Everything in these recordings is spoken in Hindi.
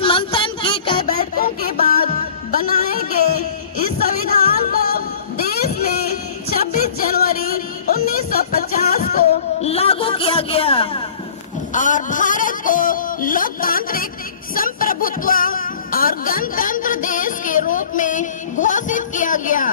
आपस मंथन की कई बैठकों के बाद बनाए गए इस संविधान को देश में 26 जनवरी 1950 को लागू किया गया और भारत को लोकतांत्रिक संप्रभुत्व और गणतंत्र देश के रूप में घोषित किया गया।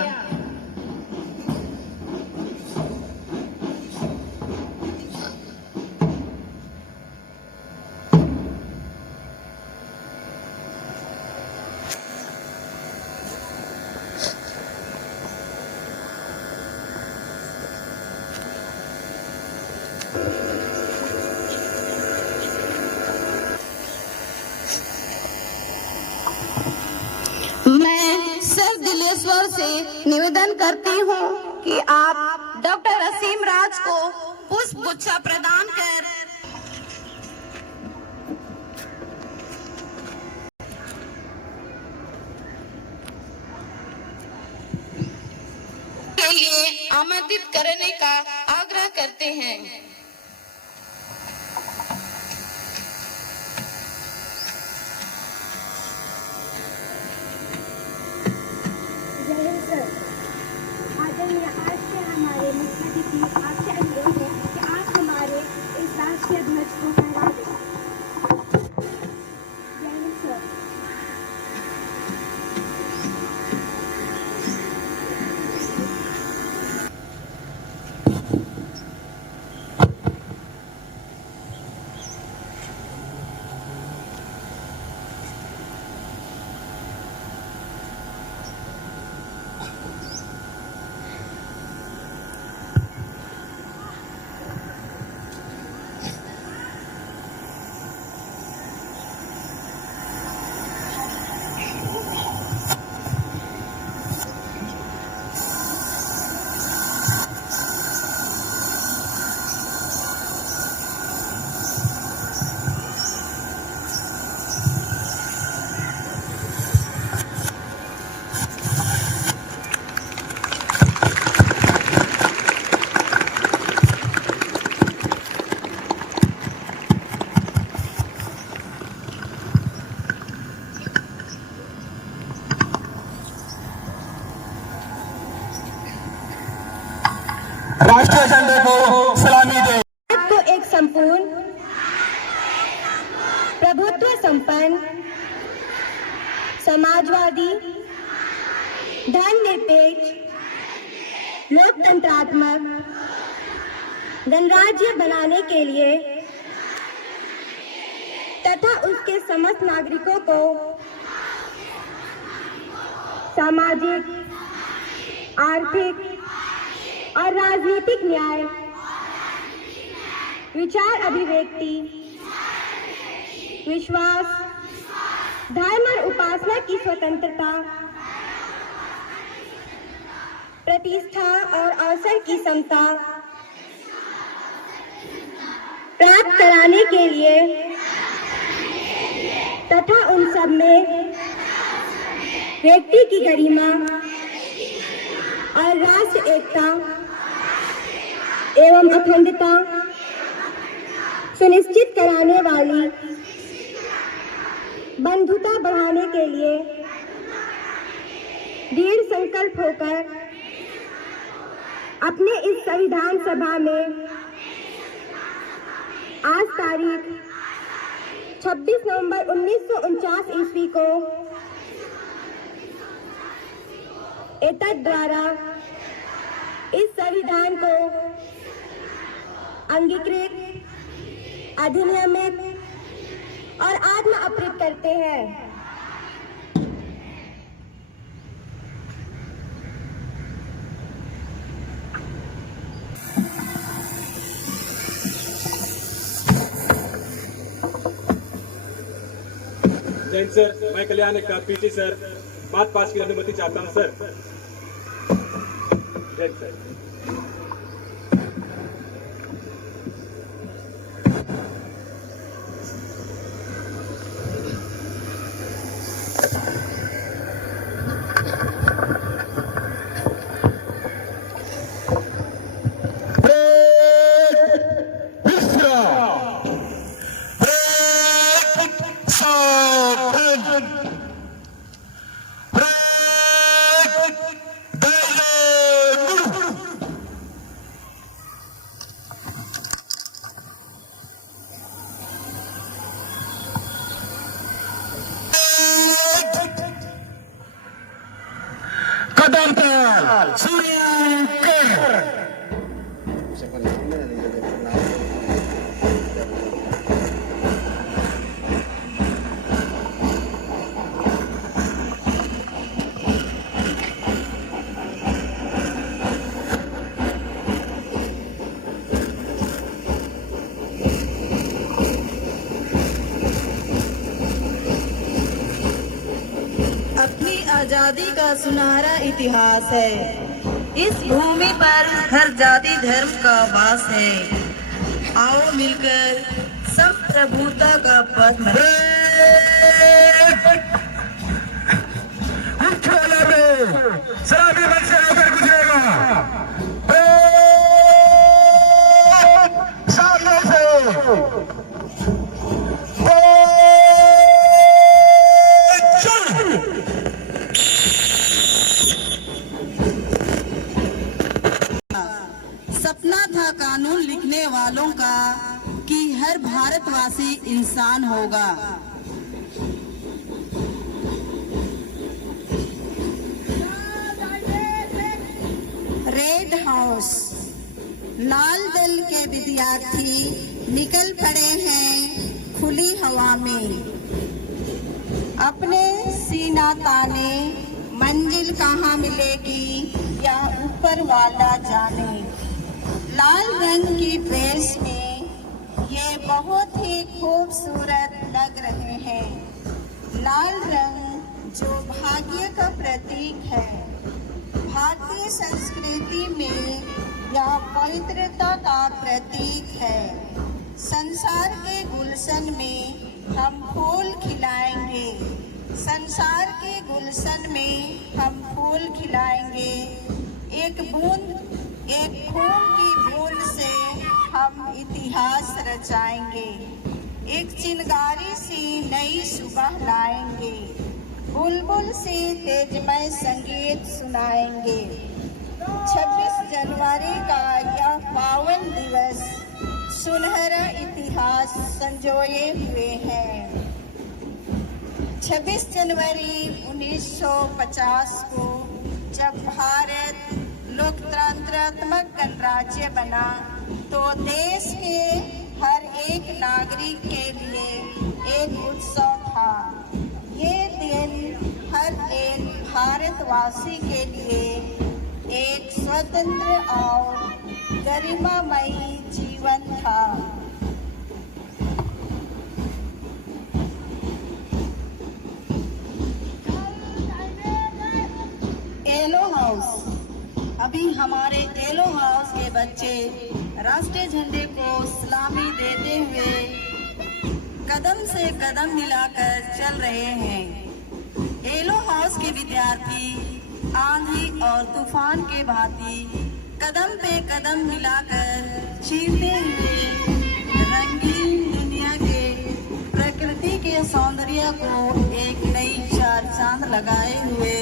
मैं सिर्फ दिलेश्वर से निवेदन करती हूँ कि आप डॉक्टर असीम राज को पुष्प गुच्छा प्रदान कर के लिए आमंत्रित करने का आग्रह करते हैं। आज से हमारे मुख्य अतिथि आपसे अनुरोध है कि आप हमारे इस राष्ट्रीय ध्वज को फहरा दें। जय हिंद सर। राष्ट्रीय झंडे को सलामी दे। भारत को एक संपूर्ण प्रभुत्व संपन्न समाजवादी धर्मनिरपेक्ष लोकतंत्रात्मक गणराज्य बनाने के लिए तथा उसके समस्त नागरिकों को सामाजिक आर्थिक और राजनीतिक न्याय विचार अभिव्यक्ति विश्वास धर्म और उपासना की स्वतंत्रता प्रतिष्ठा और अवसर की समता प्राप्त कराने के लिए तथा उन सब में व्यक्ति की गरिमा और राष्ट्र एकता एवं अखंडता सुनिश्चित कराने वाली बंधुता बढ़ाने के लिए दृढ़ संकल्प होकर अपने इस संविधान सभा में आज तारीख 26 नवंबर 1949 ईस्वी को एतद द्वारा इस संविधान को अंगीकृत अधिनियमित और आत्म अप्रित करते हैं। जैन सर, मैं कल्याण का पीटी सर बात पास की अनुमति चाहता हूं सर। जैन सर। So अपनी आजादी का सुनहरा इतिहास है। इस भूमि पर हर जाति धर्म का वास है। आओ मिलकर सब प्रभुता का पथ सलामी मंच से होकर गुजरेगा। सामने से सपना था कानून लिखने वालों का कि हर भारतवासी इंसान होगा। रेड हाउस लाल दल के विद्यार्थी निकल पड़े हैं खुली हवा में। अपने सीना ताने मंजिल कहाँ मिलेगी या ऊपर वाला जाने। लाल रंग की ड्रेस में ये बहुत ही खूबसूरत लग रहे हैं। लाल रंग जो भाग्य का प्रतीक है। भारतीय संस्कृति में यह पवित्रता का प्रतीक है। संसार के गुलशन में हम फूल खिलाएंगे। संसार के गुलशन में हम फूल खिलाएंगे। एक खून की बूंद से हम इतिहास रचाएंगे। एक चिंगारी सी नई सुबह लाएंगे। बुलबुल से तेजमय संगीत सुनाएंगे। 26 जनवरी का यह पावन दिवस सुनहरा इतिहास संजोए हुए है। 26 जनवरी 1950 को जब भारत लोकतंत्रात्मक गणराज्य बना तो देश के हर एक नागरिक के लिए एक उत्सव था। ये दिन हर एक भारतवासी के लिए एक स्वतंत्र और गरिमामयी जीवन था। Yellow house. अभी हमारे येलो हाउस के बच्चे राष्ट्रीय झंडे को सलामी देते हुए कदम से कदम मिलाकर चल रहे हैं। येलो हाउस के विद्यार्थी आंधी और तूफान के भांति कदम पे कदम मिलाकर चीरते हुए रंगीन दुनिया के प्रकृति के सौंदर्य को एक नई चार चांद लगाए हुए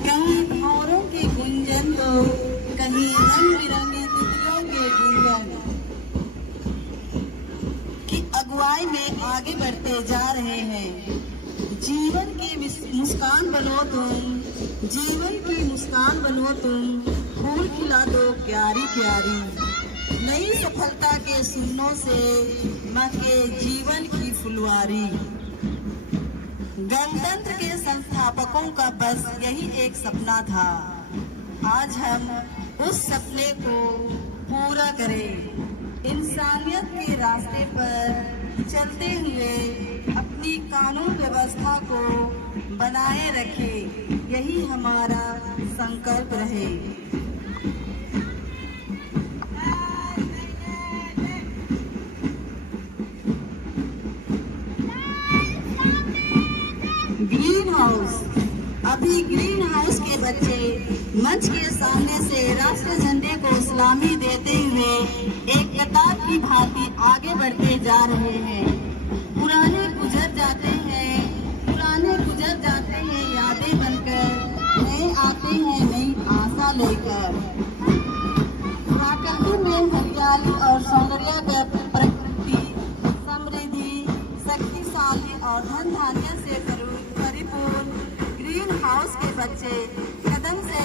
कहीं भौरों की गुंजन तो कहीं रंग बिरंगी तितलियों के गुंजन की अगुवाई में आगे बढ़ते जा रहे हैं। जीवन की मुस्कान बनो तुम, जीवन की मुस्कान बनो तुम, फूल खिला दो प्यारी प्यारी। नई सफलता के सुनों से महके जीवन की फुलवारी। गणतंत्र के संस्थापकों का बस यही एक सपना था। आज हम उस सपने को पूरा करें। इंसानियत के रास्ते पर चलते हुए अपनी कानून व्यवस्था को बनाए रखें, यही हमारा संकल्प रहे। Green house. अभी ग्रीन हाउस के बच्चे मंच के सामने से राष्ट्रीय झंडे को सलामी देते हुए एक कतार की भांति आगे बढ़ते जा रहे हैं। पुराने गुजर जाते हैं यादें बनकर, नए आते हैं नई आशा लेकर। प्रकृति में हरियाली और सौंदर्य का प्रकृति समृद्धि, शक्तिशाली और धन धान्य से परिपूर्ण ग्रीन हाउस के बच्चे कदम से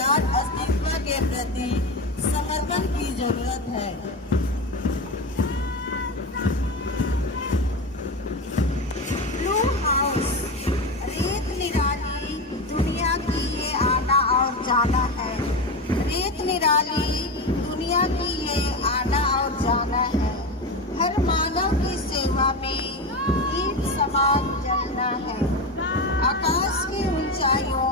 विराट अस्तित्व के प्रति समर्पण की जरूरत है। ब्लू हाउस, रेत निराली दुनिया की ये आना और जाना है। रेत निराली दुनिया की ये आना और जाना है। हर मानव की सेवा में दीप समान जलना है। आकाश की ऊंचाइयों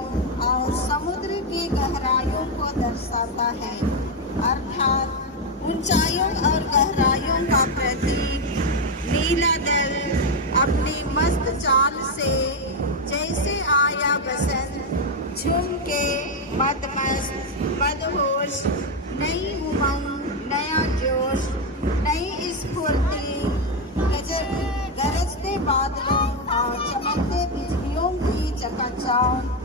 और समुद्र की गहराइयों को दर्शाता है, अर्थात ऊंचाइयों और गहराइयों का प्रतीक नीला दल अपनी मस्त चाल से जैसे आया बसंत झूम के मदमस्त मदहोश, नई उमंग, नया जोश, नई स्फूर्ति, गरजते बादलों और चमकते बिजलियों की चकाचौंध,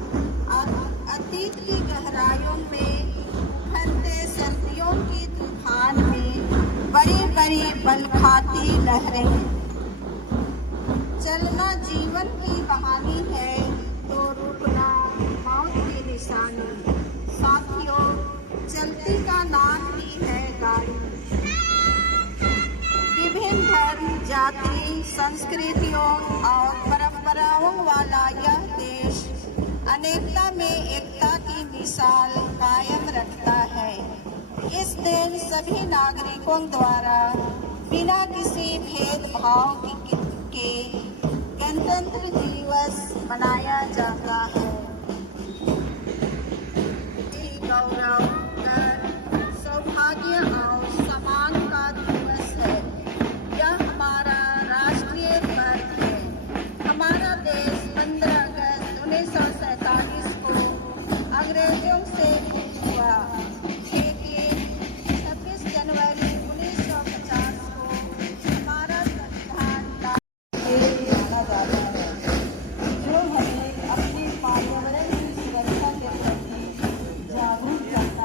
अतीत की गहराइयों में उभरते सर्दियों की तूफान में बड़ी बड़ी बलखाती लहरें। चलना जीवन की कहानी है तो रुकना मौत की निशानी। साथियों, चलती का नाम ही है गाड़ी। विभिन्न धर्म, जाति, संस्कृतियों और परंपराओं वाला यह देश अनेकता में एकता की मिसाल कायम रखता है। इस दिन सभी नागरिकों द्वारा बिना किसी भेदभाव के गणतंत्र दिवस मनाया जाता है। गौरव, गर्व, सौभाग्य और सम्मान का दिवस है। यह हमारा राष्ट्रीय पर्व है। हमारा देश 15 अगस्त 1947 को अंग्रेजों से मुक्त हुआ, लेकिन 26 जनवरी 1950 को हमारा संविधान माना जाता है, जो हमें अपने पर्यावरण की सुरक्षा के प्रति जागरूक करता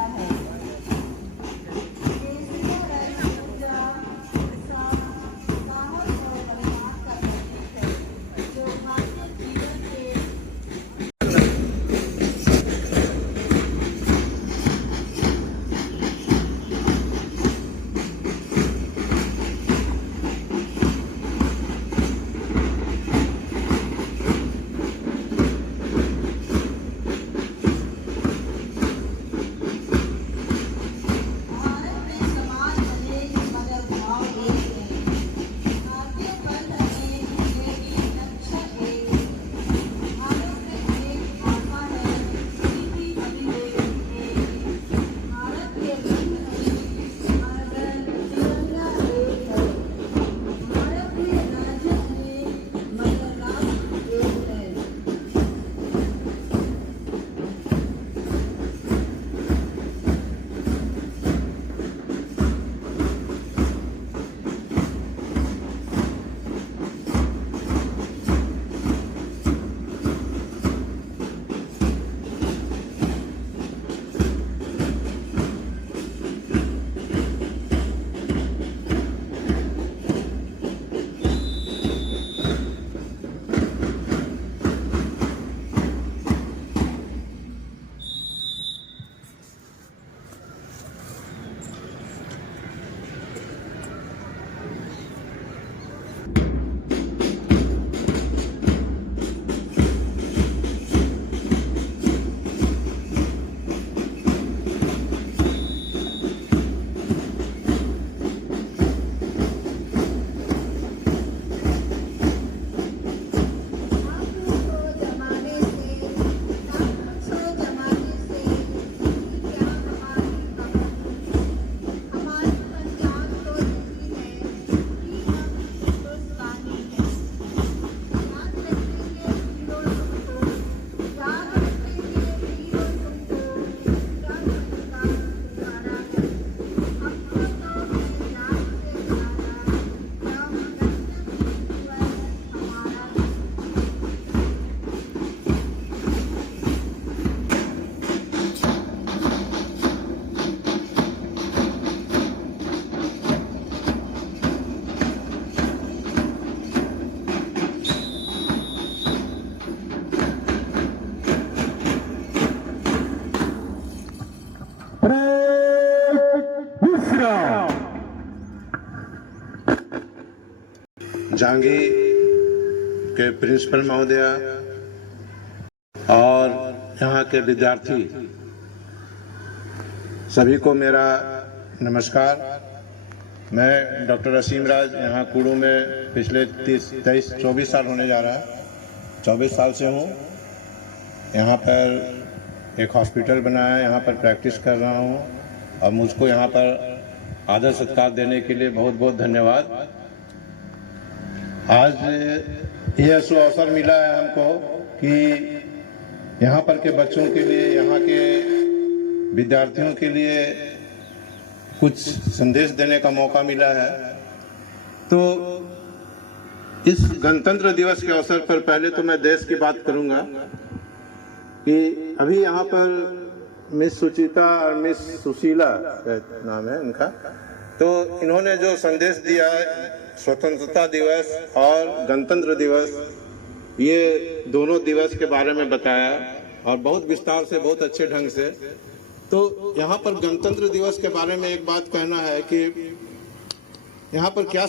जांगी के प्रिंसिपल महोदय और यहाँ के विद्यार्थी सभी को मेरा नमस्कार। मैं डॉक्टर असीम राज यहाँ कुड़ू में पिछले 24 साल होने जा रहा है, 24 साल से हूँ। यहाँ पर एक हॉस्पिटल बनाया है, यहाँ पर प्रैक्टिस कर रहा हूँ और मुझको यहाँ पर आदर सत्कार देने के लिए बहुत बहुत धन्यवाद। आज यह अवसर मिला है हमको कि यहाँ पर के बच्चों के लिए, यहाँ के विद्यार्थियों के लिए कुछ संदेश देने का मौका मिला है। तो इस गणतंत्र दिवस के अवसर पर पहले तो मैं देश की बात करूंगा कि अभी यहाँ पर मिस सुचिता और मिस सुशीला नाम है इनका, तो इन्होंने जो संदेश दिया है स्वतंत्रता दिवस और गणतंत्र दिवस, ये दोनों दिवस के बारे में बताया और बहुत विस्तार से, बहुत अच्छे ढंग से। तो यहाँ पर गणतंत्र दिवस के बारे में एक बात कहना है कि यहाँ पर क्या